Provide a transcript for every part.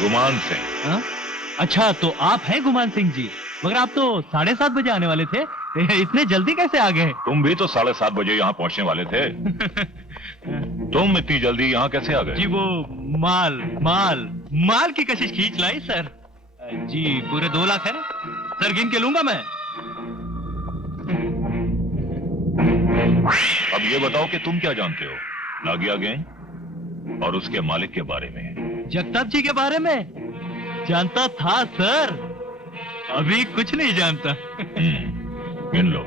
गुमान सिंह। हाँ? अच्छा, तो आप हैं गुमान सिंह जी, मगर आप तो 7:30 बजे आने वाले थे। इतने जल्दी कैसे आ गए? तुम भी तो 7:30 बजे यहाँ पहुँचने वाले थे। तुम इतनी जल्दी यहाँ कैसे आ गए? जी वो माल माल माल की कशिश खींच लाई सर। जी पूरे 2 लाख है सर, गिन के लूंगा मैं। अब ये बताओ कि तुम क्या जानते हो नागिया गैंग और उसके मालिक के बारे में? जगताप जी के बारे में जानता था सर, अभी कुछ नहीं जानता। गिन लो।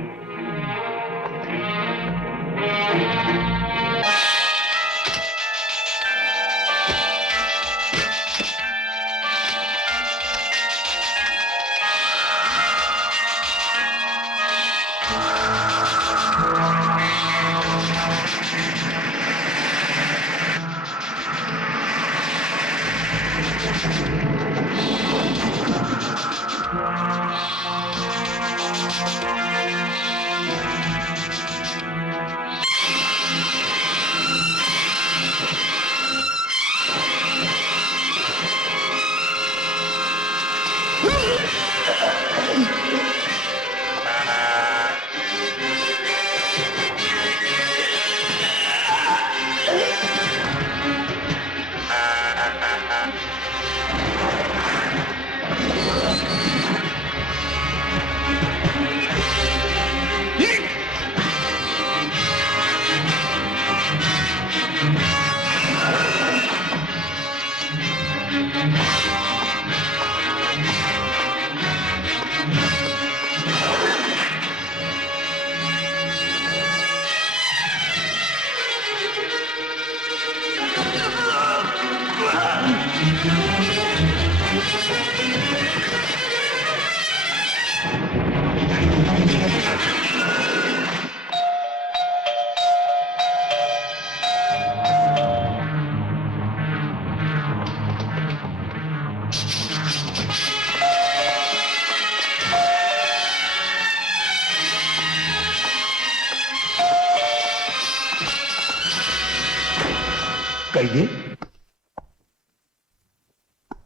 कहिए।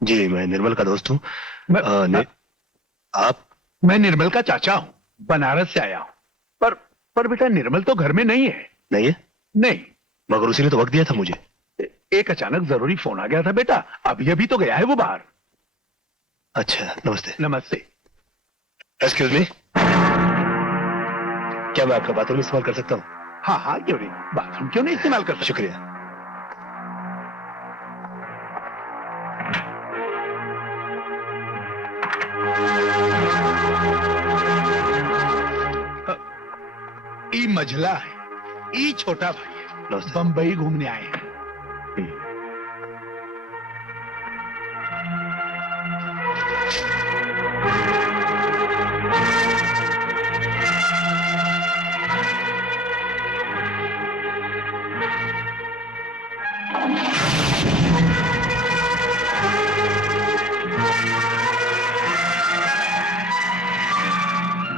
जी मैं निर्मल का दोस्त हूँ। आप? मैं निर्मल का चाचा हूँ, बनारस से आया हूँ। पर बेटा निर्मल तो घर में नहीं है। नहीं है? नहीं। मगर उसी ने तो वक्त दिया था मुझे। एक अचानक जरूरी फोन आ गया था बेटा, अभी अभी तो गया है वो बाहर। अच्छा नमस्ते। नमस्ते। एक्सक्यूज मी, क्या मैं आपका बाथरूम इस्तेमाल कर सकता हूँ? हाँ हाँ क्यों नहीं, बाथरूम क्यों नहीं इस्तेमाल कर सकते। शुक्रिया। ई मझला है, ई छोटा भाई है, बंबई घूमने आए हैं।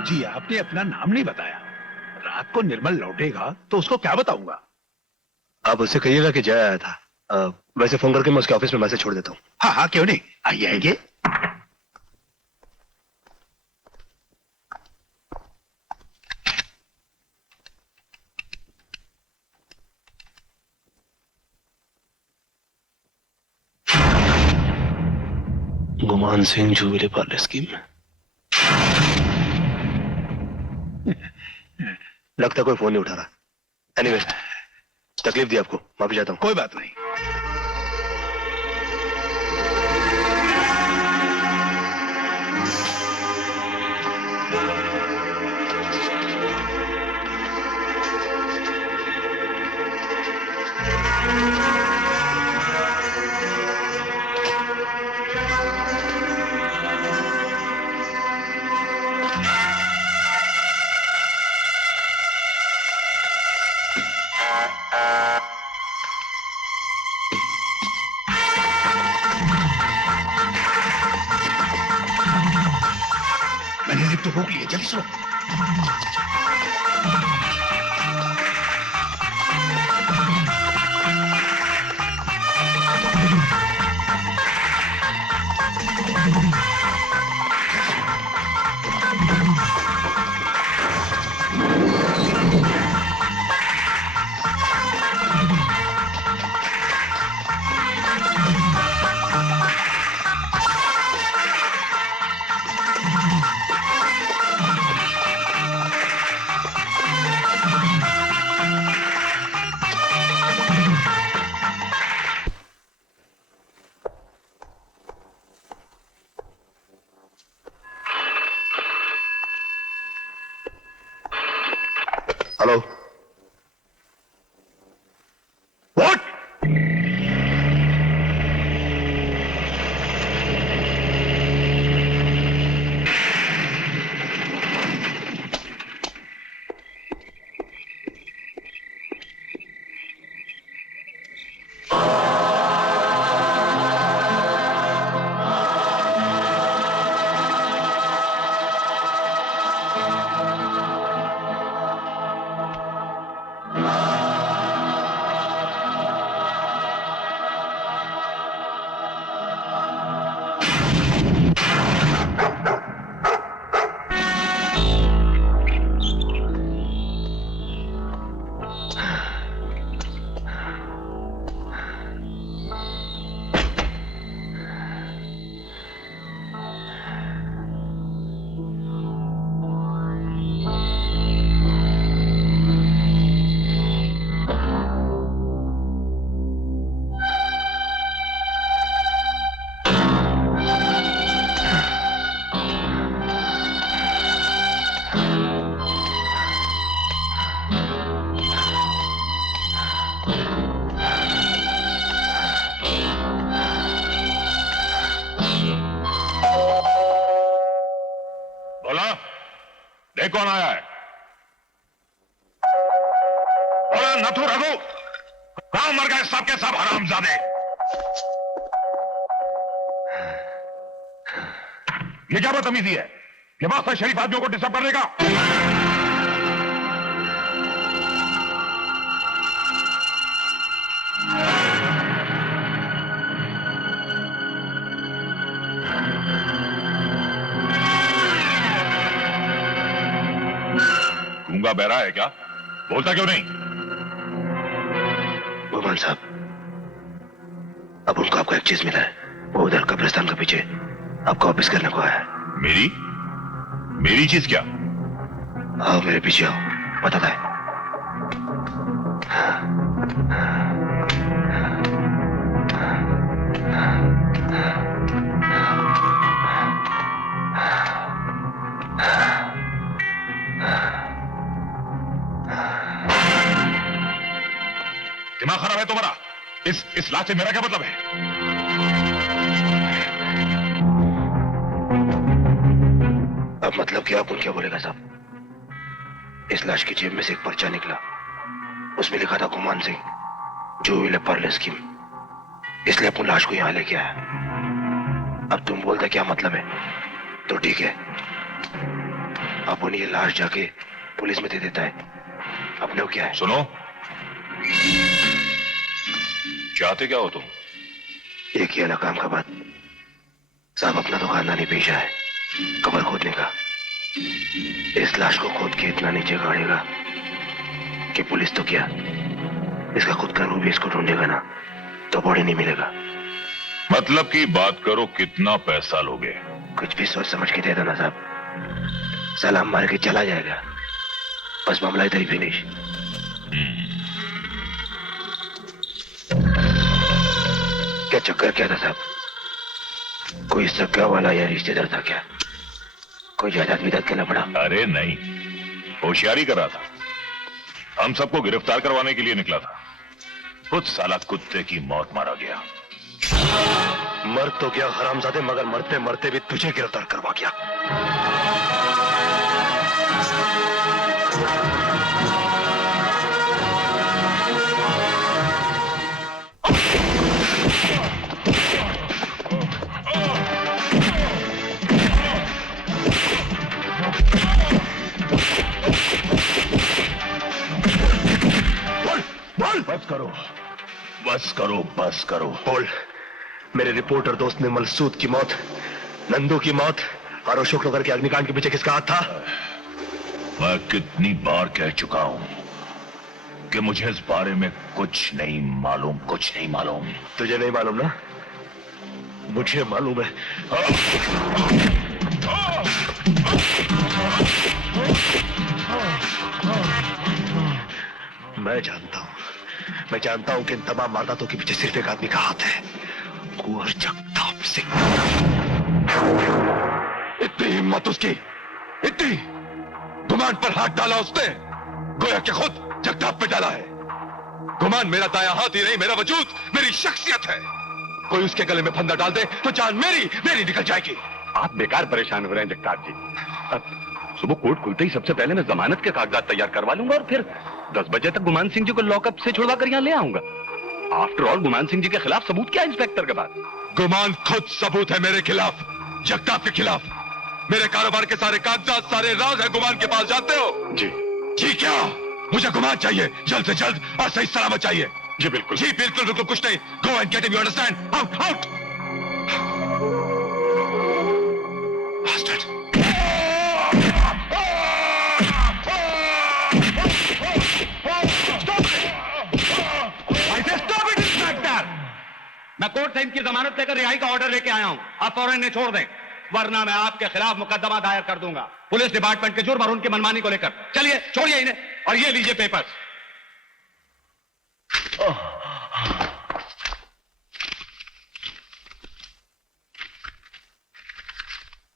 जी आपने अपना नाम नहीं बताया। रात को निर्मल लौटेगा तो उसको क्या बताऊंगा? आप उससे कहिएगा कि जय आया था। वैसे फोन करके मैं उसके ऑफिस में मैसेज छोड़ देता हूँ। हाँ हाँ क्यों नहीं, आइए आइए। Guman Singh jubilee Parle scheme. लगता कोई फोन नहीं उठा रहा। एनीवे, तकलीफ दी आपको, माफी चाहता हूँ। कोई बात नहीं। मैंने लिफ्ट रोक लिया, जल्दी सुनो। हेलो। व्हाट? बोला, देख कौन आया है। बोला नथु रघु, कहां मर गए सब के सब हरामजादे। ये क्या बदतमीजी है, लिबास है शरीफ आदमियों को डिस्टर्ब करने का। गूंगा बहरा है क्या, बोलता क्यों नहीं। भगवान साहब, अब उनको आपको एक चीज मिला है। वो उधर कब्रिस्तान के पीछे आपको वापस करने को आया है। मेरी चीज क्या। आओ मेरे पीछे आओ, बताता है। दिमाग खराब है तुम्हारा। इस लाश से मेरा क्या मतलब है। अब मतलब क्या अपन क्या बोलेगा साहब। इस लाश की जेब में से एक पर्चा निकला, उसमें लिखा था गुमान सिंह, जो विल पर्ल स्कीम। इसलिए अपन लाश को यहां लेके आया। अब तुम बोलते क्या मतलब है, तो ठीक है, अपन ये लाश जाके पुलिस में दे देता है। अपने को क्या है। सुनो, चाहते क्या हो तुम। एक ही अलग काम का बात साहब, अपना तो खानदानी पेशा है कब्र खोदने का। इस लाश को खोद के इतना नीचे गाड़ेगा कि पुलिस तो क्या, इसका खुद का रूह भी इसको ढूंढेगा ना, तो बॉडी नहीं मिलेगा। मतलब की बात करो, कितना पैसा लोगे। कुछ भी सोच समझ के दे देना साहब, सलाम मार के चला जाएगा, बस मामला इधर ही फिनिश। क्या चक्कर क्या था साहब, कोई सगा वाला या रिश्तेदार था क्या, कोई जायदाद विदाद करना पड़ा। अरे नहीं, होशियारी कर रहा था, हम सबको गिरफ्तार करवाने के लिए निकला था। खुद साला कुत्ते की मौत मारा गया। मर तो गया हरामजादे, मगर मरते मरते भी तुझे गिरफ्तार करवा गया। बस करो, बस करो, बस करो। बोल, मेरे रिपोर्टर दोस्त ने मलसूद की मौत, नंदू की मौत और अशोक नगर के अग्निकांड के पीछे किसका हाथ था। मैं कितनी बार कह चुका हूं कि मुझे इस बारे में कुछ नहीं मालूम, कुछ नहीं मालूम। तुझे नहीं मालूम ना, मुझे मालूम है। मैं जानता हूं कि इन तमाम वारदातों के पीछे सिर्फ एक आदमी का हाथ है, कुंवर जगताप सिंह। इतनी हिम्मत उसकी, इतनी गुमान पर हाथ डाला उसने, गोया के खुद जगताप पे डाला है। गुमान मेरा दाया हाथ ही नहीं, मेरा वजूद, मेरी शख्सियत है। कोई उसके गले में फंदा डाल दे तो जान मेरी मेरी निकल जाएगी। आप बेकार परेशान हो रहे हैं जगताप जी। अब सुबह कोर्ट खुलते ही सबसे पहले मैं जमानत के कागजात तैयार करवा लूंगा और फिर 10 बजे तक गुमान सिंह जी को लॉकअप से छुड़वा कर यहाँ ले आऊंगा। आफ्टर ऑल गुमान सिंह जी के खिलाफ सबूत क्या इंस्पेक्टर के पास? गुमान खुद सबूत है मेरे खिलाफ, जगताप के खिलाफ। मेरे कारोबार के सारे कागजात, सारे राज है गुमान के पास, जानते हो? जी जी क्या? मुझे गुमान चाहिए, जल्द से जल्द और सही सलामत चाहिए। जी बिल्कुल। जी बिल्कुल बिल्कुल कुछ नहीं। Go and get him, you understand? Out out. मैं कोर्ट से इनकी जमानत लेकर रिहाई का ऑर्डर लेके आया हूं। आप फौरन इन्हें छोड़ दें, वरना मैं आपके खिलाफ मुकदमा दायर कर दूंगा पुलिस डिपार्टमेंट के जुर्म और उनकी मनमानी को लेकर। चलिए छोड़िए इन्हें और ये लीजिए पेपर्स।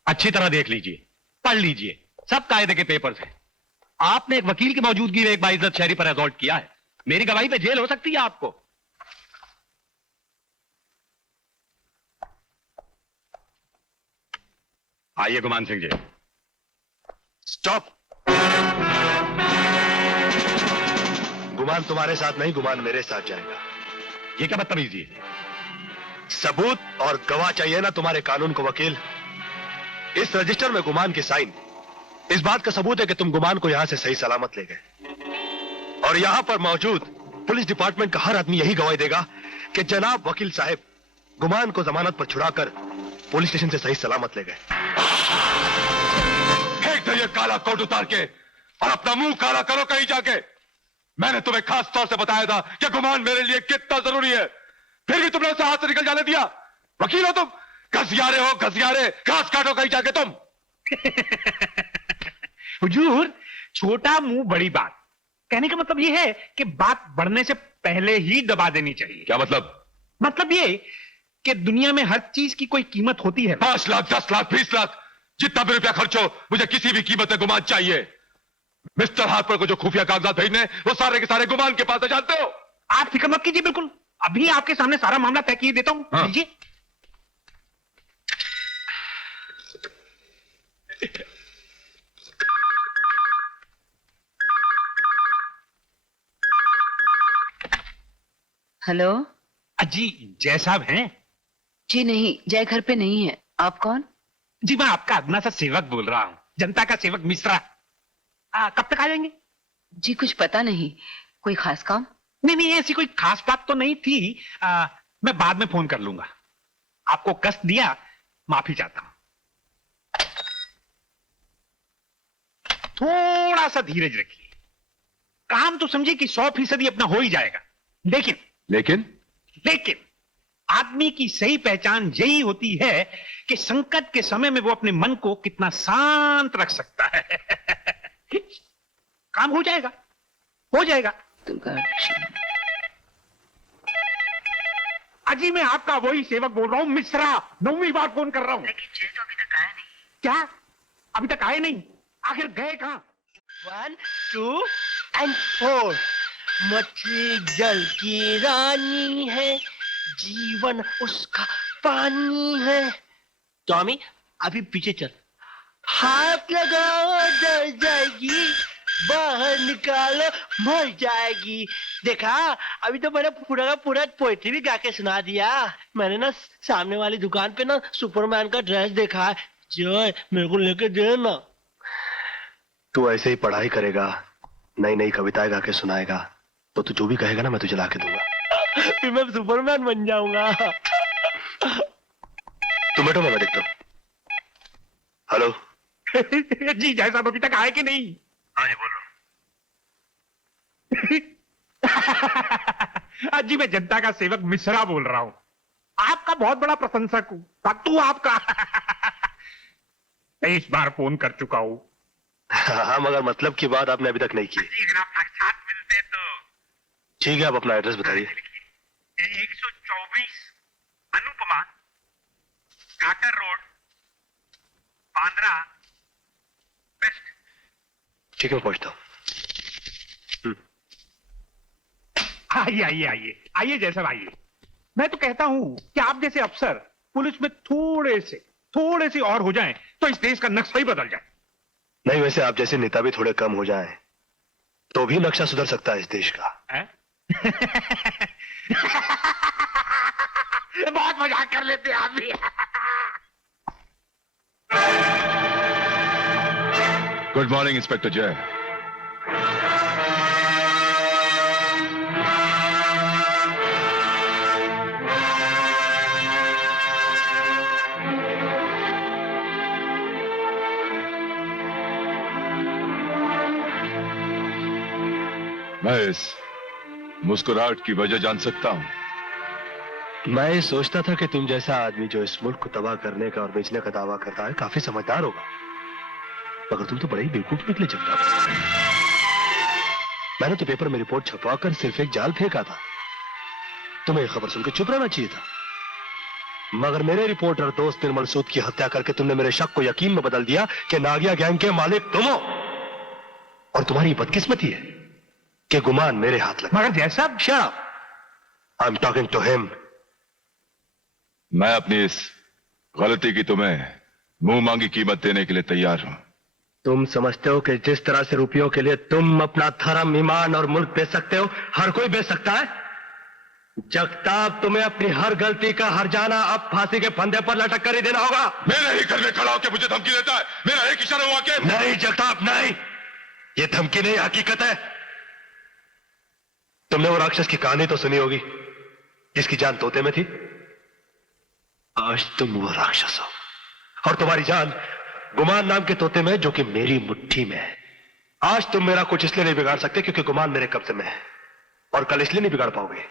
अच्छी तरह देख लीजिए, पढ़ लीजिए, सब कायदे के पेपर्स हैं। आपने एक वकील की मौजूदगी में एक बाइज्जत शहरी पर असॉल्ट किया है। मेरी गवाही पे जेल हो सकती है आपको। आइए गुमान सिंह जी। स्टॉप। गुमान तुम्हारे साथ नहीं, गुमान मेरे साथ जाएगा। ये क्या बदतमीजी है? सबूत और गवाह चाहिए ना तुम्हारे कानून को वकील। इस रजिस्टर में गुमान के साइन इस बात का सबूत है कि तुम गुमान को यहां से सही सलामत ले गए। और यहां पर मौजूद पुलिस डिपार्टमेंट का हर आदमी यही गवाही देगा कि जनाब वकील साहब गुमान को जमानत पर छुड़ाकर पुलिस स्टेशन से सही सलामत ले गए। फेंक दो ये काला कोट उतार के और अपना मुंह काला करो कहीं जाके। मैंने तुम्हें खास तौर से बताया था कि गुमान मेरे लिए कितना जरूरी है, फिर भी तुमने उसे हाथ से निकल जाने दिया। वकील हो तुम, घसियारे हो घसियारे, घास काटो कहीं जाके तुम। हुजूर, छोटा मुंह बड़ी बात। कहने का मतलब यह है कि बात बढ़ने से पहले ही दबा देनी चाहिए। क्या मतलब? मतलब ये कि दुनिया में हर चीज की कोई कीमत होती है। 5 लाख 10 लाख 20 लाख जितना भी रुपया खर्च हो, मुझे किसी भी कीमत में गुमान चाहिए। मिस्टर हार्पर को जो खुफिया कागजात भेजने वो सारे के सारे गुमान के पास है, जानते हो? आप फिक्र मत कीजिए, बिल्कुल अभी आपके सामने सारा मामला तय किए देता हूं। हाँ। लीजिए। हेलो। जी जय साहब हैं? जी नहीं, जय घर पे नहीं है। आप कौन? जी मैं आपका अदना सा सेवक बोल रहा हूं, जनता का सेवक मिश्रा। कब तक आ जाएंगे? जी कुछ पता नहीं, कोई खास काम? नहीं नहीं, ऐसी कोई खास बात तो नहीं थी। मैं बाद में फोन कर लूंगा। आपको कष्ट दिया, माफी चाहता हूं। थोड़ा सा धीरज रखिए। काम तो समझिए कि 100% अपना हो ही जाएगा। लेकिन आदमी की सही पहचान यही होती है कि संकट के समय में वो अपने मन को कितना शांत रख सकता है। काम हो जाएगा, हो जाएगा। अजी मैं आपका वही सेवक बोल रहा हूं, मिश्रा। 9वीं बार फोन कर रहा हूं। लेकिन जय तो अभी तक आया नहीं। क्या? अभी तक आए नहीं? आखिर गए कहां? 1 2 and 4। मछली जल की रानी है, जीवन उसका पानी है। टॉमी अभी पीछे चल। हाथ लगाओ डर जाएगी, बाहर निकालो मर जाएगी। देखा, अभी तो मैंने पूरा का पूरा पोएट्री भी गा के सुना दिया। मैंने ना सामने वाली दुकान पे ना सुपरमैन का ड्रेस देखा है। जय मेरे को लेके दे ना। तू ऐसे ही पढ़ाई करेगा, नई नई कविताएं गा के सुनाएगा, तो तू जो भी कहेगा ना मैं तुझे ला के दूंगा। फिर मैं सुपरमैन बन जाऊंगा। तुम बैठो, मैं देखता हूँ। हेलो। जी जय साहब अभी तक आए कि नहीं? हाँ जी बोलो। जी मैं जनता का सेवक मिश्रा बोल रहा हूं, आपका बहुत बड़ा प्रशंसक हूं, भक्तू आपका। 23 बार फोन कर चुका हूं। हाँ मगर मतलब की बात आपने अभी तक नहीं की। अगर आप साक्षात मिलते तो। ठीक है, आप अपना एड्रेस बताइए। 124 अनुपमा काकर रोड, बांद्रा वेस्ट। ठीक है, मैं पहुंचता हूँ। आइए आइए आइए आइए जय साहब आइए। मैं तो कहता हूं कि आप जैसे अफसर पुलिस में थोड़े से और हो जाएं तो इस देश का नक्शा ही बदल जाए। नहीं, वैसे आप जैसे नेता भी थोड़े कम हो जाएं तो भी नक्शा सुधर सकता है इस देश का। बहुत मजाक कर लेते हैं आप भी। गुड मॉर्निंग इंस्पेक्टर जय। मैं इस मुस्कुराहट की वजह जान सकता हूं। मैं ये सोचता था कि तुम जैसा आदमी जो इस मुल्क को तबाह करने का और बेचने का दावा करता है काफी समझदार होगा, मगर तुम तो बड़े ही बेवकूफ निकले जगताप। मैंने तो पेपर में रिपोर्ट छपवाकर सिर्फ एक जाल फेंका था। तुम्हें खबर सुनकर चुप रहना चाहिए था, मगर मेरे रिपोर्टर दोस्त निर्मल सूद की हत्या करके तुमने मेरे शक को यकीन में बदल दिया कि नागिया गैंग के मालिक तुम हो। और तुम्हारी बदकिस्मती है कि गुमान मेरे हाथ लगा। मगर जय साहब, shut up, I am talking to him. मैं अपनी इस गलती की तुम्हें मुंह मांगी कीमत देने के लिए तैयार हूं। तुम समझते हो कि जिस तरह से रुपयों के लिए तुम अपना धर्म, ईमान और मुल्क बेच सकते हो, हर कोई बेच सकता है? जगताप, तुम्हें अपनी हर गलती का हर जाना अब फांसी के फंदे पर लटक कर ही देना होगा। मेरे ही घर में खड़ा होकर मुझे धमकी देता है। मेरा एक इशारा हुआ के नहीं जगताप, नहीं, ये धमकी नहीं, हकीकत है। तुमने वो राक्षस की कहानी तो सुनी होगी जिसकी जान तोते में थी। आज तुम वो राक्षस हो और तुम्हारी जान गुमान नाम के तोते में, जो कि मेरी मुट्ठी में है। आज तुम मेरा कुछ इसलिए नहीं बिगाड़ सकते क्योंकि गुमान मेरे कब्जे में है, और कल इसलिए नहीं बिगाड़ पाओगे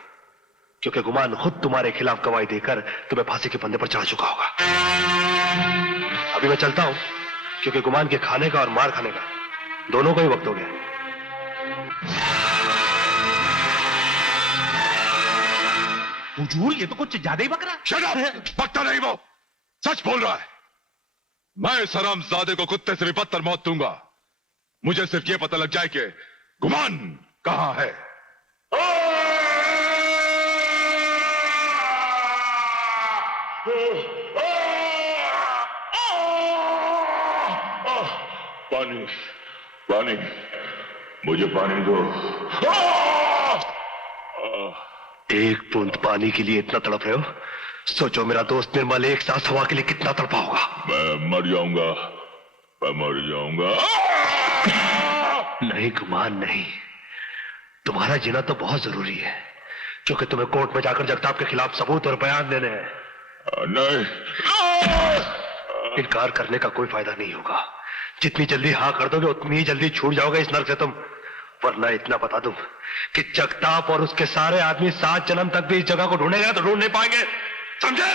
क्योंकि गुमान खुद तुम्हारे खिलाफ गवाही देकर तुम्हें फांसी के फंदे पर चढ़ा चुका होगा। अभी मैं चलता हूं क्योंकि गुमान के खाने का और मार खाने का दोनों का ही वक्त हो गया। हुजूर, ये तो कुछ ज्यादा ही बक रहा है। Shut up! बकता नहीं, वो सच बोल रहा है। मैं इस हरामजादे को कुत्ते से भी बदतर मौत दूंगा। मुझे सिर्फ ये पता लग जाए कि गुमान कहां है। पानी, पानी, मुझे पानी दो। एक बूंद पानी के लिए इतना तड़प रहे हो? सोचो मेरा दोस्त निर्मल एक सांस हवा के लिए कितना तड़पा होगा। मैं मर जाऊंगा, मैं मर जाऊंगा। नहीं गुमान, नहीं, तुम्हारा जीना तो बहुत जरूरी है क्योंकि तुम्हें कोर्ट में जाकर जगताप के खिलाफ सबूत और बयान देने हैं। नहीं, इनकार करने का कोई फायदा नहीं होगा। जितनी जल्दी हाँ कर दोगे उतनी ही जल्दी छूट जाओगे इस नर्क से तुम। वरना इतना बता दूं कि जगताप और उसके सारे आदमी 7 जन्म तक भी इस जगह को ढूंढेगा तो ढूंढ नहीं पाएंगे, समझे?